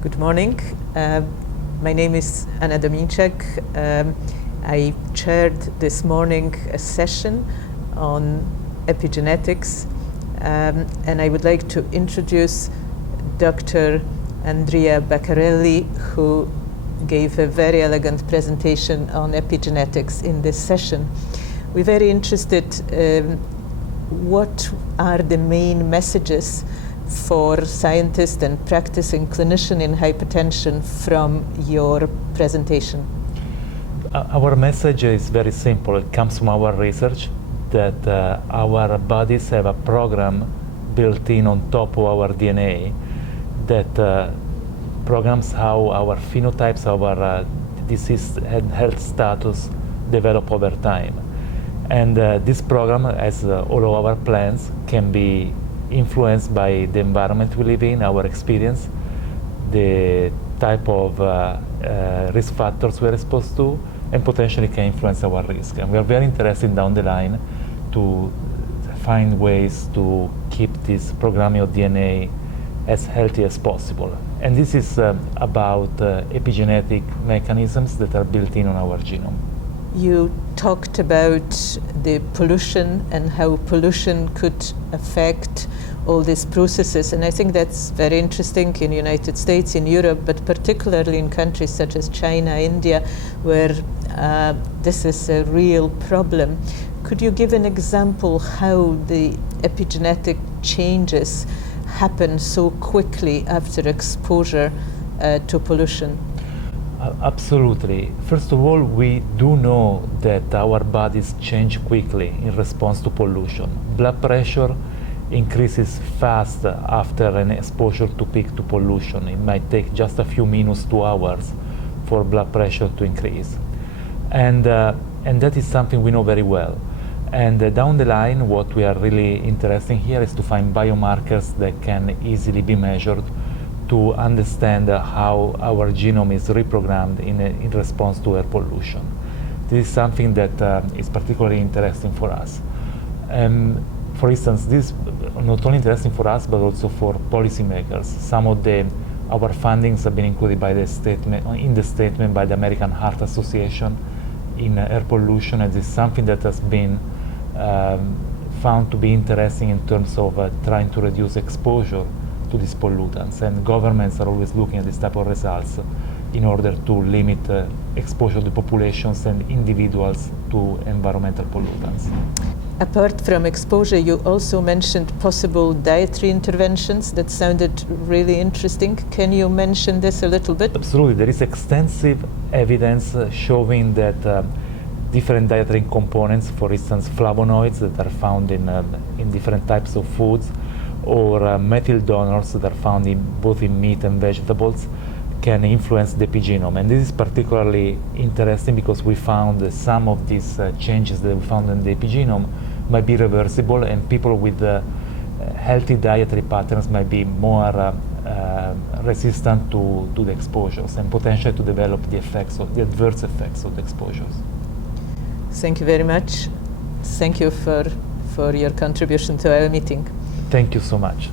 Good morning. My name is Anna Dominczak. I chaired this morning a session on epigenetics, and I would like to introduce Dr. Andrea Beccarelli, who gave a very elegant presentation on epigenetics in this session. We're very interested what are the main messages for scientists and practicing clinician in hypertension from your presentation? Our message is very simple. It comes from our research that our bodies have a program built in on top of our DNA that programs how our phenotypes, our disease and health status develop over time. And this program, as all of our plans, can be influenced by the environment we live in, our experience, the type of risk factors we're exposed to, and potentially can influence our risk. And we are very interested down the line to find ways to keep this programming of DNA as healthy as possible. And this is about epigenetic mechanisms that are built in on our genome. You talked about the pollution and how pollution could affect all these processes, and I think that's very interesting in the United States, in Europe, but particularly in countries such as China, India, where this is a real problem. Could you give an example how the epigenetic changes happen so quickly after exposure to pollution? Absolutely. First of all, we do know that our bodies change quickly in response to pollution. Blood pressure increases fast after an exposure to peak to pollution. It might take just a few minutes to hours for blood pressure to increase. And that is something we know very well. And down the line, what we are really interested in here is to find biomarkers that can easily be measured to understand how our genome is reprogrammed in response to air pollution. This is something that is particularly interesting for us. For instance, this is not only interesting for us, but also for policymakers. Some of our findings have been included by in the statement by the American Heart Association in air pollution, and this is something that has been found to be interesting in terms of trying to reduce exposure to these pollutants, and governments are always looking at this type of results in order to limit exposure to populations and individuals to environmental pollutants. Apart from exposure, you also mentioned possible dietary interventions that sounded really interesting. Can you mention this a little bit? Absolutely. There is extensive evidence showing that different dietary components, for instance flavonoids that are found in different types of foods, or methyl donors that are found in both in meat and vegetables, can influence the epigenome. And this is particularly interesting because we found that some of these changes that we found in the epigenome might be reversible, and people with healthy dietary patterns might be more resistant to the exposures and potentially to develop the adverse effects of the exposures. Thank you very much. Thank you for your contribution to our meeting. Thank you so much.